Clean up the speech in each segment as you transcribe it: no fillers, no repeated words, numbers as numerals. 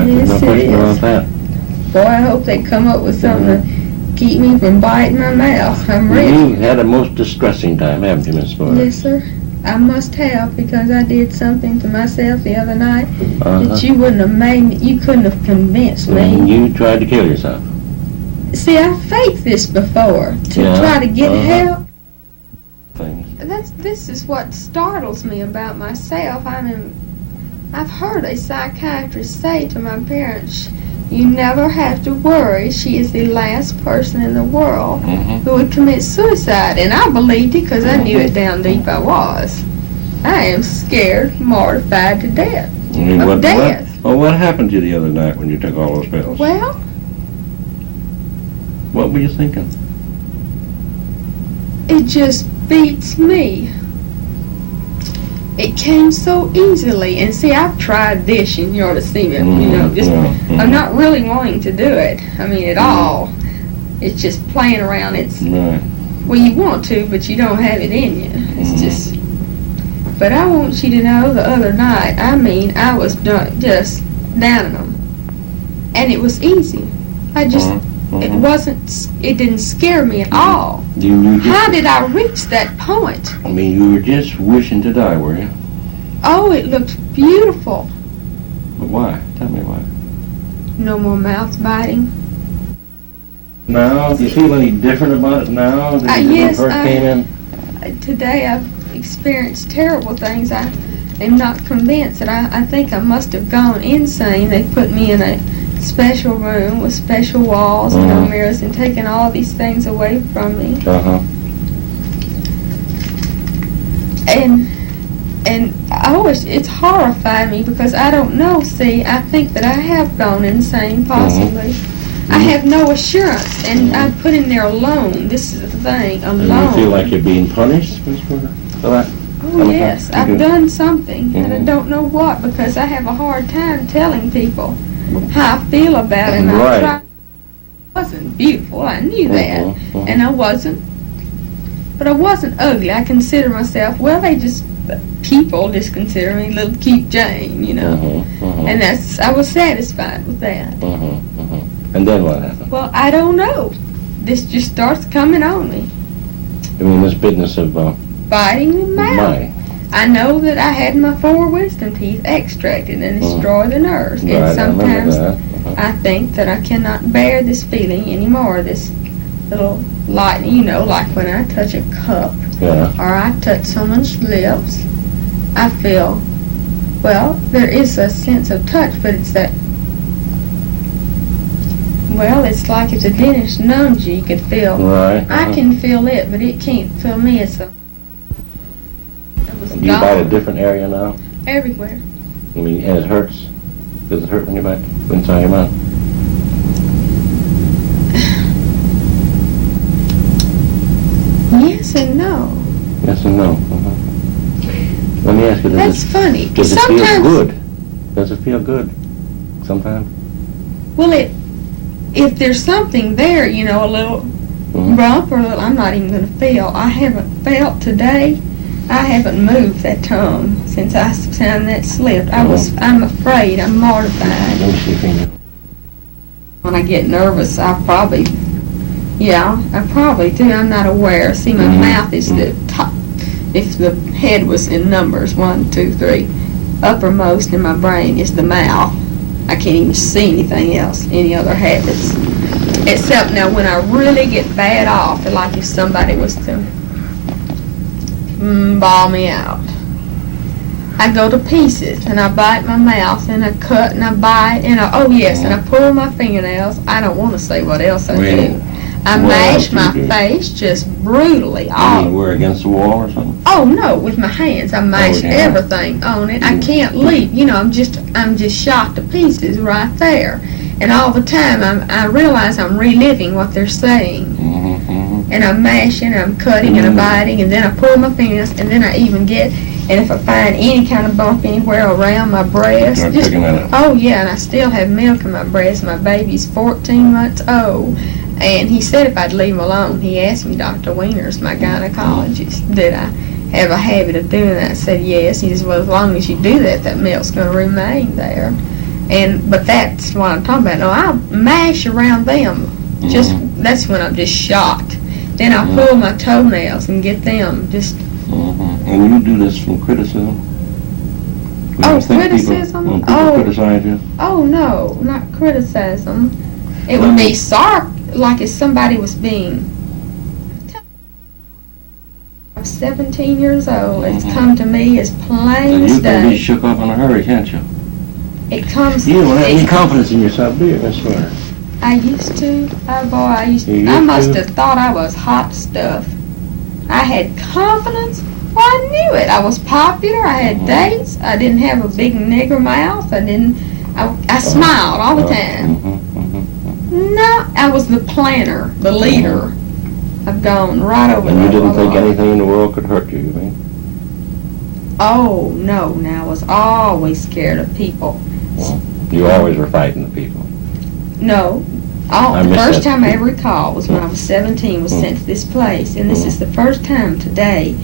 Right, Yes, no it question is. about that. Boy, I hope they come up with something to keep me from biting my mouth. I'm ready. You've had a most distressing time, haven't you, Miss Fuller? Yes, sir. I must have, because I did something to myself the other night Uh-huh. that you wouldn't have made me, you couldn't have convinced And me. you tried to kill yourself. See, I faked this before to Yeah, try to get uh-huh. help. Things. This is what startles me about myself. I've heard a psychiatrist say to my parents, "You never have to worry. She is the last person in the world who would commit suicide." And I believed it because I knew it down deep I was. I am scared, mortified to death of death. What happened to you the other night when you took all those pills? Well, What were you thinking? it just beats me. It came so easily. And see, I've tried this, and you ought to see me, I'm not really wanting to do it. I mean, at all. It's just playing around. It's, Right. well, you want to, but you don't have it in you. It's just, but I want you to know the other night, I was just downing them. And it was easy. It didn't scare me at all. How did I reach that point? I mean, you were just wishing to die, were you? Oh, it looked beautiful. But why? Tell me why. No more mouth biting. Now, do you feel any different about it now than you yes, first came in? Today I've experienced terrible things. I am not convinced that I think I must have gone insane. They put me in a special room with special walls and no mirrors and taken all these things away from me. Uh-huh. And it's horrified me because I don't know. See, I think that I have gone insane, possibly. I have no assurance, and I put in there alone. This is the thing, alone. And you feel like you're being punished, Miss Porter, for that? Oh, yes, I've done something, and I don't know what, because I have a hard time telling people how I feel about it. And Right. I tried. It wasn't beautiful, I knew that, and I wasn't ugly. I consider myself, well, people just consider me little cute Jane, and I was satisfied with that. And then what happened? Well, I don't know. This just starts coming on me. I mean, this business of Biting the mouth. mine. I know that I had my 4 wisdom teeth extracted and destroy the nerves. Right, And sometimes I remember that. I think that I cannot bear this feeling anymore, this little lightning, like when I touch a cup Yeah. or I touch someone's lips, I feel, well, there is a sense of touch, but it's that, well, it's like if the dentist numbs you, you could feel. Right. I can feel it, but it can't feel me. It was Do you bite a gone different area now? everywhere. I mean, and it hurts. Does it hurt when you bite inside your mouth? Yes and no. Yes and no. Let me ask you, That's funny. does it feel Sometimes, good? Does it feel good sometimes? well, if there's something there, a little bump or a little, I'm not even going to feel. I haven't felt today. I haven't moved that tongue since I found that slipped. I'm afraid. I'm mortified. Let me see if you When I get nervous, I probably do. I'm not aware. See, my mouth is the top. If the head was in numbers, 1, 2, 3, uppermost in my brain is the mouth. I can't even see anything else, any other habits. Except now when I really get bad off, like if somebody was to bawl me out. I go to pieces and I bite my mouth and I cut and I bite and and I pull my fingernails. I don't want to say what else I do. I mash my face just brutally You off. mean we're against the wall or something? Oh no, with my hands. I mash everything on it. I can't leave. I'm just shot to pieces right there. And all the time I realize I'm reliving what they're saying. And I'm mashing, I'm cutting, and I'm biting, and then I pull my fingers, and then I even get, and if I find any kind of bump anywhere around my breast, Start picking that up. oh yeah, and I still have milk in my breast. My baby's 14 months old. And he said if I'd leave him alone, he asked me, Dr. Wieners, my gynecologist, did I have a habit of doing that? I said yes. He said, well, as long as you do that, that milk's going to remain there. But that's what I'm talking about. No, I mash around them. That's when I'm just shocked. Then I pull my toenails and get them just. And you do this from criticism? Criticism? When people criticize you? Oh no, not criticism. It would be like if somebody was being. I'm 17 years old. It's come to me as plain as You can be day. shook up in a hurry, can't you? It comes. You don't have any confidence in yourself, do you? I swear. I used to. Oh boy, I used to. You I used must to? have thought I was hot stuff. I had confidence. Well, I knew it. I was popular. I had dates. I didn't have a big nigger mouth. I smiled all the time. No, I was the planner, the leader. I've gone right over And that. you didn't think anything in the world could hurt you mean? Oh, no. Now, I was always scared of people. Well, you always were fighting the people. No. The first time I ever recall was when I was 17, was sent to this place. And this is the first time today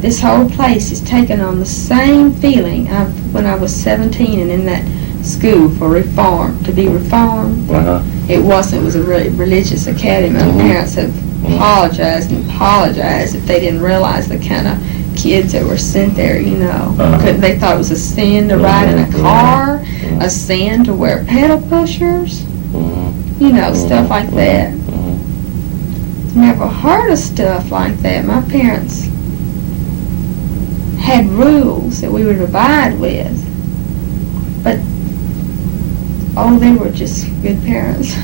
this whole place is taken on the same feeling when I was 17 and in that school for reform, to be reformed. It wasn't. It was a really religious academy. My parents have apologized if they didn't realize the kind of kids that were sent there, They thought it was a sin to ride in a car, a sin to wear pedal pushers, stuff like that. Never heard of stuff like that. My parents had rules that we would abide with. But, they were just good parents.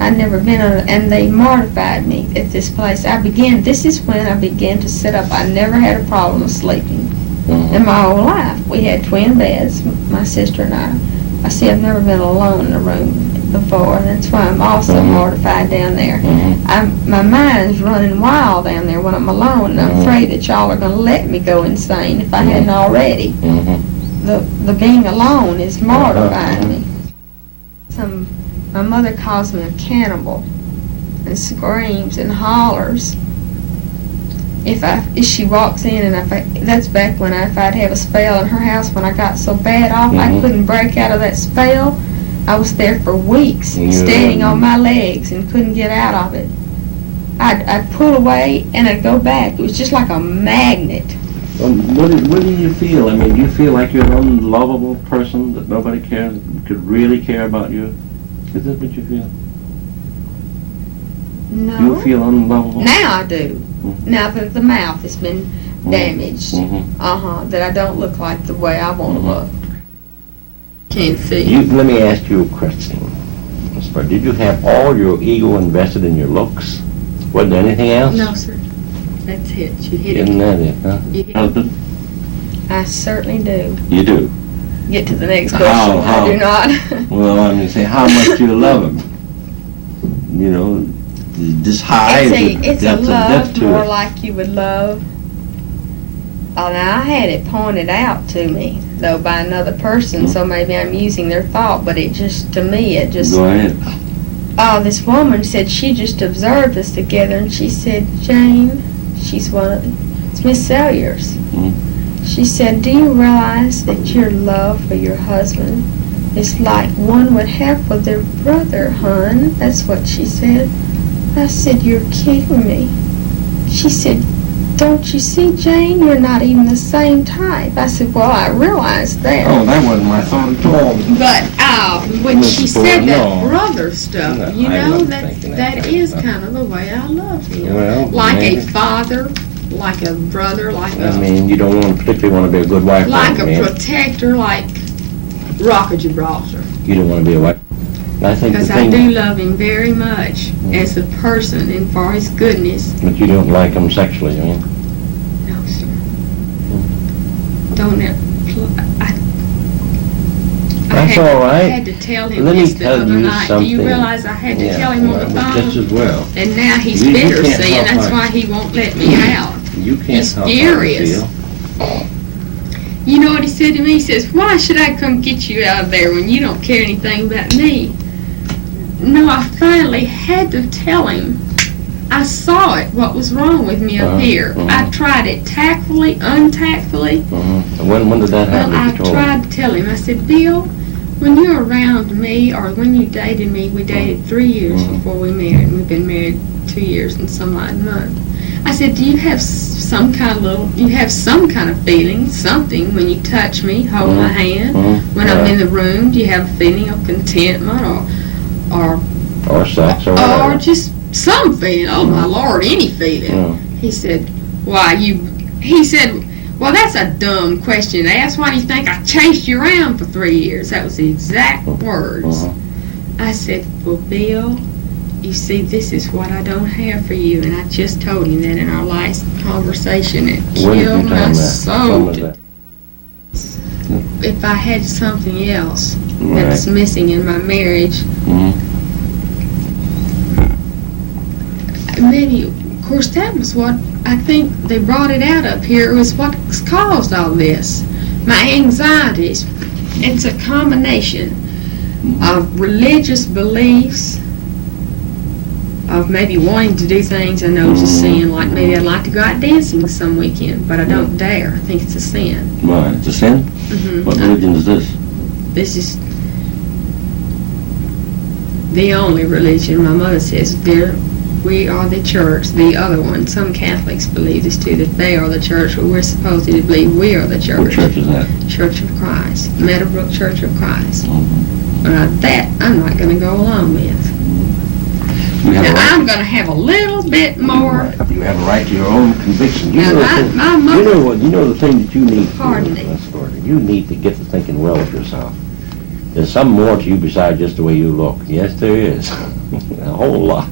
I'd never been and they mortified me at this place. This is when I began to sit up. I never had a problem with sleeping in my whole life. We had twin beds, my sister and I. I see I've never been alone in a room before, and that's why I'm also mortified down there. My mind's running wild down there when I'm alone, and I'm afraid that y'all are going to let me go insane if I hadn't already. The being alone is mortifying me. My mother calls me a cannibal and screams and hollers if she walks in, and that's back when if I'd have a spell in her house when I got so bad off I couldn't break out of that spell. I was there for weeks, standing on my legs and couldn't get out of it. I'd pull away and I'd go back. It was just like a magnet. What do you feel? I mean, do you feel like you're an unlovable person that nobody could really care about you? Is that what you feel? No. Do you feel unlovable? Now I do. Now that the mouth has been damaged. That I don't look like the way I want to look. Can't see. Let me ask you a question. Did you have all your ego invested in your looks? Wasn't there anything else? No, sir. That's it. You hit Isn't that it, huh? Husband? I certainly do. You do? Get to the next question. I do not. Well, I mean, say, how much do you love him? This high. It's a love more like you would love. Now, I had it pointed out to me, though, by another person, so maybe I'm using their thought, but it just, to me, it just... Go ahead. This woman said she just observed us together, and she said, Jane, it's Miss Salyers. She said, do you realize that your love for your husband is like one would have for their brother, hon? That's what she said. I said, you're kidding me. She said, don't you see, Jane, you're not even the same type. I said, well, I realized that. Oh, that wasn't my thought at all. But when she said that brother stuff, that is kind of the way I love him. Well, like a father, like a brother, you don't particularly want to be a good wife. Like a protector, like Rock of Gibraltar. You don't want to be a wife. Because I do love him very much as a person and for his goodness. But you don't like him sexually, No, sir. Don't ever. That's all right. I had to tell him Let this me the tell other you night. something. Do you realize I had to tell him on the phone? Just as well. And now he's You bitter, can't see, and help that's how- why he won't let me out. You can't He's help how you furious. feel. You know what he said to me? He says, why should I come get you out of there when you don't care anything about me? No, I finally had to tell him. I saw it, what was wrong with me up here. I tried it tactfully, untactfully. When did that happen? Well, I tried to tell him. I said, Bill, When you're around me, or when you dated me, we dated 3 years before we married, and we've been married 2 years and some odd month. I said, do you have some kind of feeling, something when you touch me, hold my hand, when I'm in the room? Do you have a feeling of contentment or sex or whatever? Or just some feeling? Oh my Lord, any feeling. He said, he said, well, that's a dumb question to ask. Why do you think I chased you around for 3 years? That was the exact words. I said, well, Bill, you see, this is what I don't have for you. And I just told him that in our last conversation. It killed my soul. If I had something else that's missing in my marriage, maybe, of course, that was what I think they brought it out up here. It was what caused all this. My anxieties. It's a combination of religious beliefs, of maybe wanting to do things I know is a sin, like maybe I'd like to go out dancing some weekend, but I don't dare. I think it's a sin. Right, it's a sin? What religion is this? This is the only religion. My mother says, dear, we are the church. The other one, some Catholics believe this too, that they are the church, but we're supposed to believe we are the church. What church is that? Church of Christ. Meadowbrook Church of Christ. That I'm not going to go along with. Now, I'm going to have a little bit more. You have a right to your own conviction. You know the thing that you need. Pardon me. You need to get to thinking well of yourself. There's something more to you besides just the way you look. Yes, there is. A whole lot.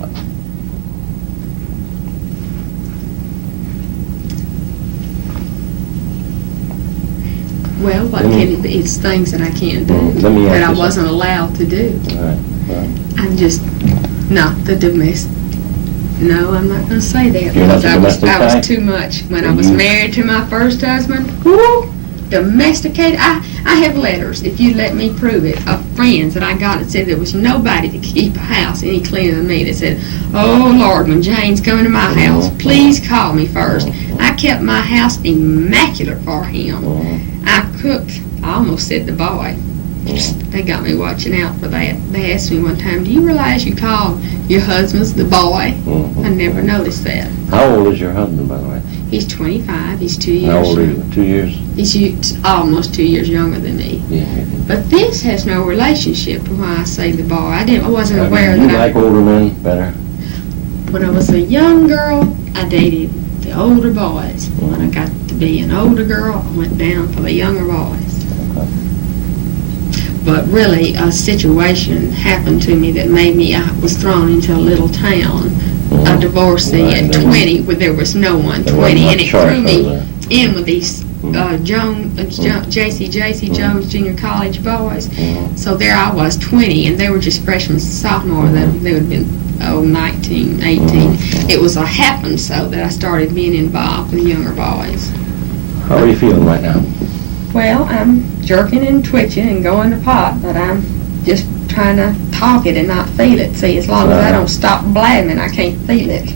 Well, what can it be? It's things that I can't do, that I wasn't allowed to do. Right. I'm just not the domestic. No, I'm not going to say that. You're not Because the I was too much. When I was married to my first husband, domesticated. I have letters, if you let me prove it, of friends that I got that said there was nobody to keep a house any cleaner than me. They said, oh Lord, when Jane's coming to my house, please call me first. I kept my house immaculate for him. I cooked. I almost said the boy. They got me watching out for that. They asked me one time, do you realize you call your husband's the boy? I never noticed that. How old is your husband, by the way? He's 25. He's 2 years. How old are you? 2 years? He's almost 2 years younger than me. Yeah. But this has no relationship to why I say the boy. I wasn't aware you that like older men better? When I was a young girl, I dated the older boys. When I got to be an older girl, I went down for the younger boys. But really, a situation happened to me that made me, I was thrown into a little town, a divorcee at 20, where there was no one, 20, and it threw me in with these J.C. Jones Junior College boys. So there I was, 20, and they were just freshmen, sophomore. They would have been, 19, 18. It was a happen so that I started being involved with younger boys. How are you feeling right now? Well, I'm jerking and twitching and going to pot, but I'm just trying to talk it and not feel it. See, as long as I don't stop blabbing, I can't feel it.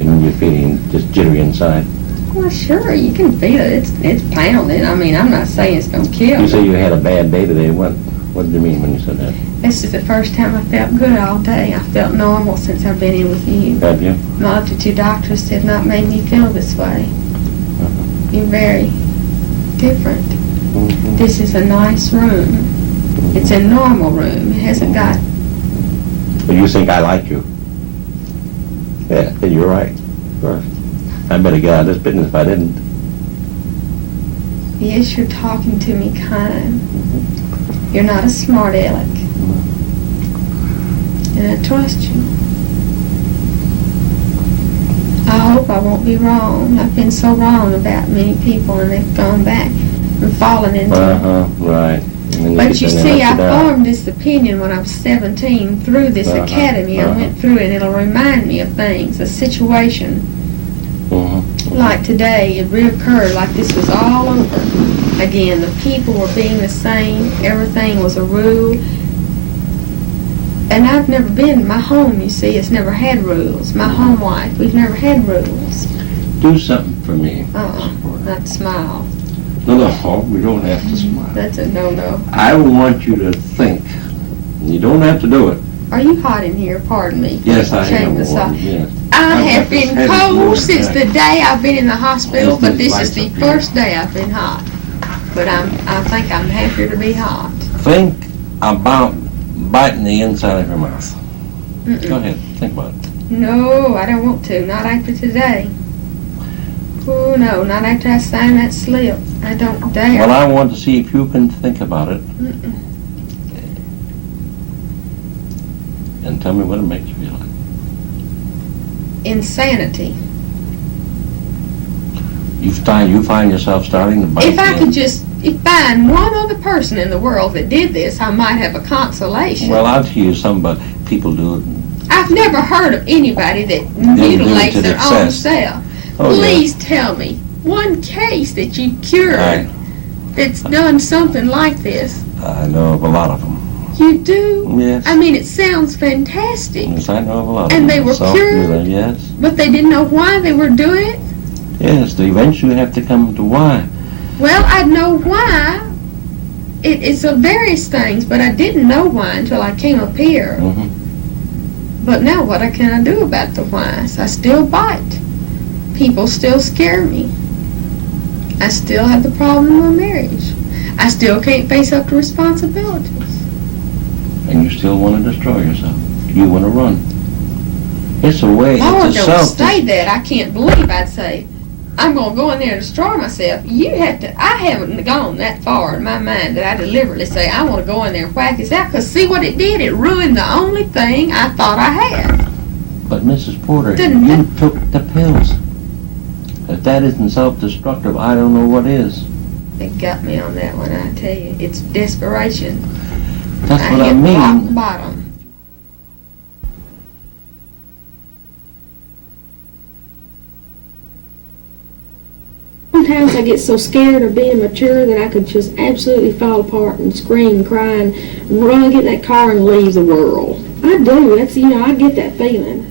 And you're feeling just jittery inside? Well, sure, you can feel it. It's pounding. I mean, I'm not saying it's going to kill me. You say you had a bad day today. What did you mean when you said that? This is the first time I felt good all day. I felt normal since I've been in with you. Have you? My other two doctors have not made me feel this way. You're very different. This is a nice room. It's a normal room. It hasn't got... Well, you think I like you? Yeah, then you're right. Of course. I better get out of this business if I didn't. Yes, you're talking to me kind. You're not a smart aleck. And I trust you. I hope I won't be wrong. I've been so wrong about many people, and they've gone back and fallen into it. Right. But you see, I formed this opinion when I was 17 through this academy. I went through it, and it'll remind me of things, a situation like today. It reoccurred like this was all over again. The people were being the same. Everything was a rule. And I've never been, my home, you see, has never had rules. My home life, we've never had rules. Do something for me. Not smile. No, we don't have to smile. That's a no-no. I want you to think. You don't have to do it. Are you hot in here? Pardon me. Yes, I Shame am. aside. Yes. I I've have got this been heavy cold blue since back. the day I've been in the hospital, There's but these this is lights the up here. first day I've been hot. But I think I'm happier to be hot. Think about biting the inside of your mouth. Go Mm-mm. ahead. Think about it. No, I don't want to. Not after today. Oh, no, not after I sign that slip. I don't dare. Well, I want to see if you can think about it Mm-mm. and tell me what it makes you feel like. Insanity. You find yourself starting to bite If I the could just find one other person in the world that did this, I might have a consolation. Well, I'll tell you some, but people do it. I've never heard of anybody that do it mutilates to the their own excess. self. Oh, Please tell me one case that you cured I, that's done something like this. I know of a lot of them. You do? Yes. I mean, it sounds fantastic. Yes, I know of a lot of them. And they were cured? Yes. But they didn't know why they were doing it? Yes, they eventually have to come to why. Well, I know why. It's of various things, but I didn't know why until I came up here. Mm-hmm. But now what can I do about the whys? I still bite. People still scare me. I still have the problem of marriage. I still can't face up to responsibilities. And you still want to destroy yourself. You want to run. It's a way. Lord, It's a don't self. say that. I can't believe I'd say, I'm going to go in there and destroy myself. You have to, I haven't gone that far in my mind that I deliberately say, I want to go in there and whack this out. Because see what it did? It ruined the only thing I thought I had. But Mrs. Porter, Didn't you it? took the pills. If that isn't self-destructive, I don't know what is. It got me on that one, I tell you. It's desperation. That's what I hit rock mean. bottom. Sometimes I get so scared of being mature that I could just absolutely fall apart and scream, cry, and run, get in that car and leave the world. I do. That's, I get that feeling.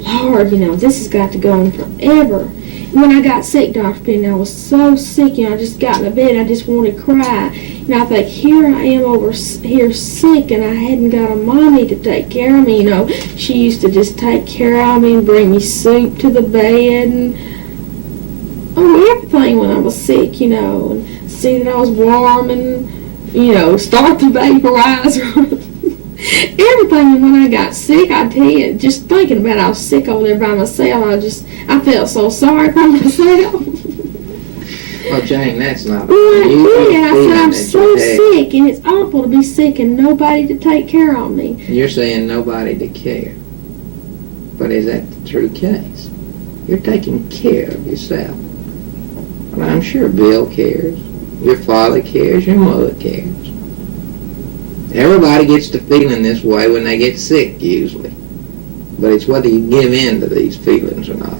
Lord, this has got to go on forever. When I got sick, Dr. Penny, I was so sick, I just got in the bed, I just wanted to cry. I think, here I am over here sick, and I hadn't got a mommy to take care of me, She used to just take care of me and bring me soup to the bed, and everything when I was sick, and see that I was warm and, start the vaporizer. Everything. And when I got sick, I tell you, just thinking about it, I was sick over there by myself. I felt so sorry for myself. Well, Jane, that's not Well, I did. I said, feeling I'm that so you had. sick, and it's awful to be sick and nobody to take care of me. You're saying nobody to care. But is that the true case? You're taking care of yourself. Well, I'm sure Bill cares. Your father cares. Your mother cares. Everybody gets to feeling this way when they get sick, usually. But it's whether you give in to these feelings or not.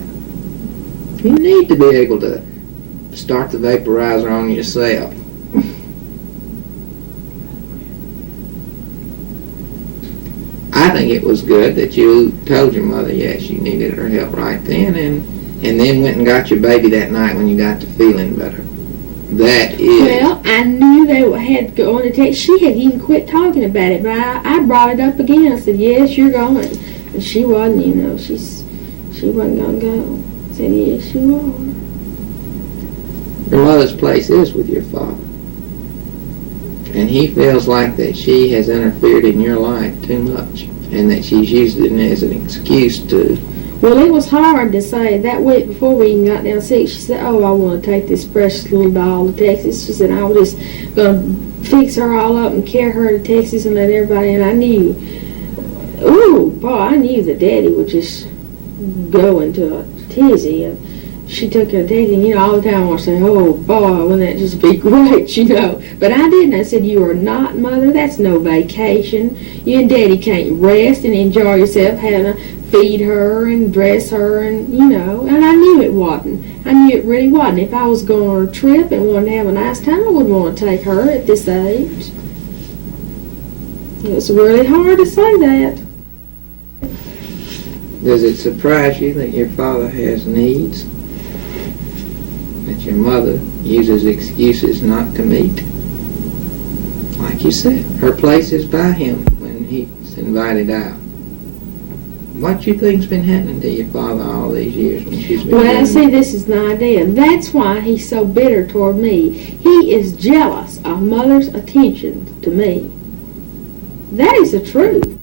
You need to be able to start the vaporizer on yourself. I think it was good that you told your mother, yes, you needed her help right then, and then went and got your baby that night when you got to feeling better. That is... Well, I knew they had to go on the text. She had even quit talking about it, but I brought it up again. I said, yes, you're going. And she wasn't, she wasn't going to go. I said, yes, you are. Your mother's place is with your father. And he feels like that she has interfered in your life too much, and that she's used it as an excuse to... Well, it was hard to say. That week before we even got down sick, she said, I want to take this precious little doll to Texas. She said, I was just going to fix her all up and carry her to Texas and let everybody, and I knew, I knew that Daddy would just go into a tizzy. And she took her to Texas, and, all the time I want to say, oh, boy, wouldn't that just be great, But I didn't. I said, you are not, Mother. That's no vacation. You and Daddy can't rest and enjoy yourself having to feed her and dress her and, and I knew it wasn't. I knew it really wasn't. If I was going on a trip and wanted to have a nice time, I wouldn't want to take her at this age. It was really hard to say that. Does it surprise you that your father has needs? that your mother uses excuses not to meet. Like you said, her place is by him when he's invited out. What you think's been happening to your father all these years when she's been Well, doing see, this is the idea. That's why he's so bitter toward me. He is jealous of Mother's attention to me. That is the truth.